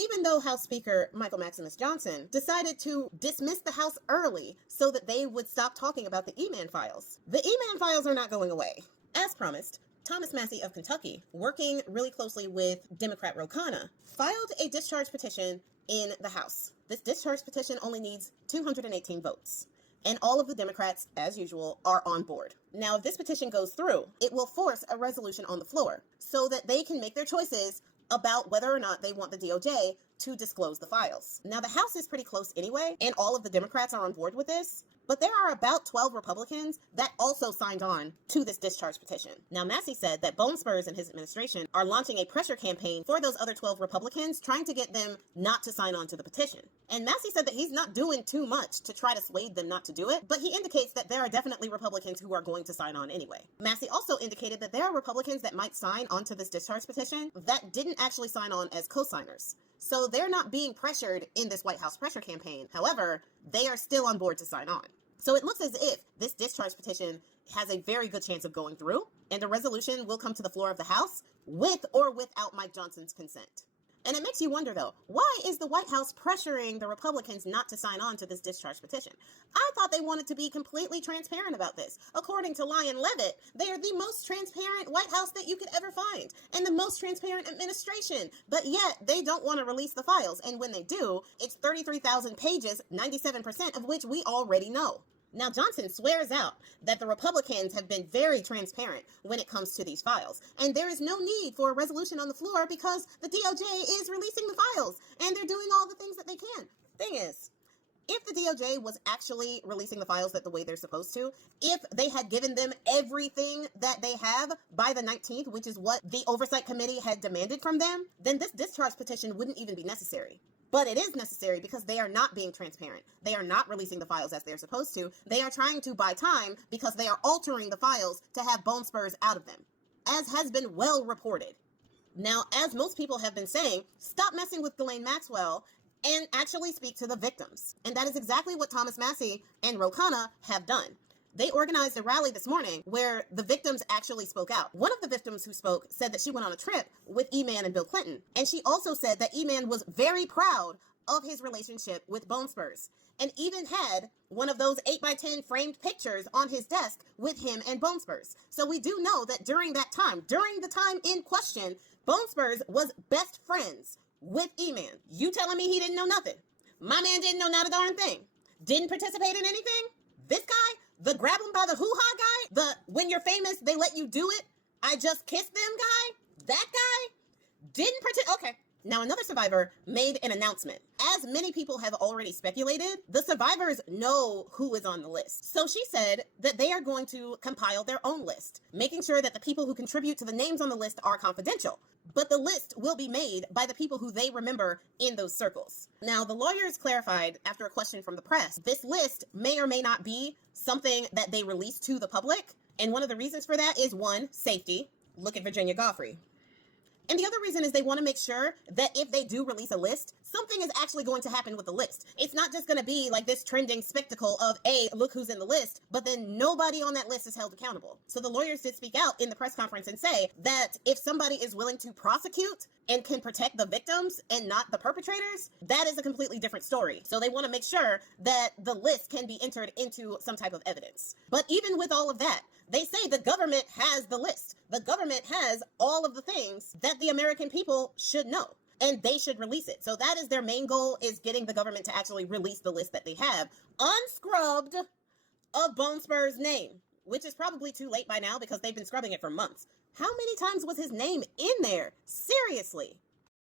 even though House Speaker Michael Maximus Johnson decided to dismiss the House early so that they would stop talking about the E-Man files. The E-Man files are not going away. As promised, Thomas Massie of Kentucky, working really closely with Democrat Khanna, filed a discharge petition in the House. This discharge petition only needs 218 votes. And all of the Democrats, as usual, are on board. Now, if this petition goes through, it will force a resolution on the floor so that they can make their choices about whether or not they want the DOJ to disclose the files. Now, the House is pretty close anyway, and all of the Democrats are on board with this. But there are about 12 Republicans that also signed on to this discharge petition. Now, Massie said that Bones Spurs and his administration are launching a pressure campaign for those other 12 Republicans, trying to get them not to sign on to the petition. And Massie said that he's not doing too much to try to sway them not to do it, but he indicates that there are definitely Republicans who are going to sign on anyway. Massie also indicated that there are Republicans that might sign onto this discharge petition that didn't actually sign on as co-signers. So they're not being pressured in this White House pressure campaign. However, they are still on board to sign on. So it looks as if this discharge petition has a very good chance of going through, and a resolution will come to the floor of the House with or without Mike Johnson's consent. And it makes you wonder, though, why is the White House pressuring the Republicans not to sign on to this discharge petition? I thought they wanted to be completely transparent about this. According to Lyon Levitt, they are the most transparent White House that you could ever find, and the most transparent administration. But yet, they don't want to release the files. And when they do, it's 33,000 pages, 97% of which we already know. Now, Johnson swears out that the Republicans have been very transparent when it comes to these files, and there is no need for a resolution on the floor because the DOJ is releasing the files, and they're doing all the things that they can. Thing is, if the DOJ was actually releasing the files the way they're supposed to, if they had given them everything that they have by the 19th, which is what the Oversight Committee had demanded from them, then this discharge petition wouldn't even be necessary. But it is necessary because they are not being transparent. They are not releasing the files as they're supposed to. They are trying to buy time because they are altering the files to have Bone Spurs out of them, as has been well reported. Now, as most people have been saying, stop messing with Ghislaine Maxwell and actually speak to the victims. And that is exactly what Thomas Massie and Khanna have done. They organized a rally this morning where the victims actually spoke out. One of the victims who spoke said that she went on a trip with E-Man and Bill Clinton. And she also said that E-Man was very proud of his relationship with Bone Spurs, and even had one of those 8x10 framed pictures on his desk with him and Bone Spurs. So we do know that during that time, during the time in question, Bone Spurs was best friends with E-Man. You telling me he didn't know nothing? My man didn't know not a darn thing. Didn't participate in anything? This guy? The grab him by the hoo-ha guy? The when you're famous, they let you do it? I just kissed them guy? That guy? Didn't participate? Okay. Now, another survivor made an announcement. As many people have already speculated, the survivors know who is on the list. So she said that they are going to compile their own list, making sure that the people who contribute to the names on the list are confidential. But the list will be made by the people who they remember in those circles. Now, the lawyers clarified after a question from the press, this list may or may not be something that they release to the public. And one of the reasons for that is, one, safety. Look at Virginia Goffrey. And the other reason is they want to make sure that if they do release a list, something is actually going to happen with the list. It's not just going to be like this trending spectacle of, look who's in the list, but then nobody on that list is held accountable. So the lawyers did speak out in the press conference and say that if somebody is willing to prosecute and can protect the victims and not the perpetrators, that is a completely different story. So they want to make sure that the list can be entered into some type of evidence. But even with all of that, they say the government has the list. The government has all of the things that the American people should know, and they should release it. So that is their main goal, is getting the government to actually release the list that they have, unscrubbed, of Bone Spurs' name, which is probably too late by now because they've been scrubbing it for months. How many times was his name in there? Seriously.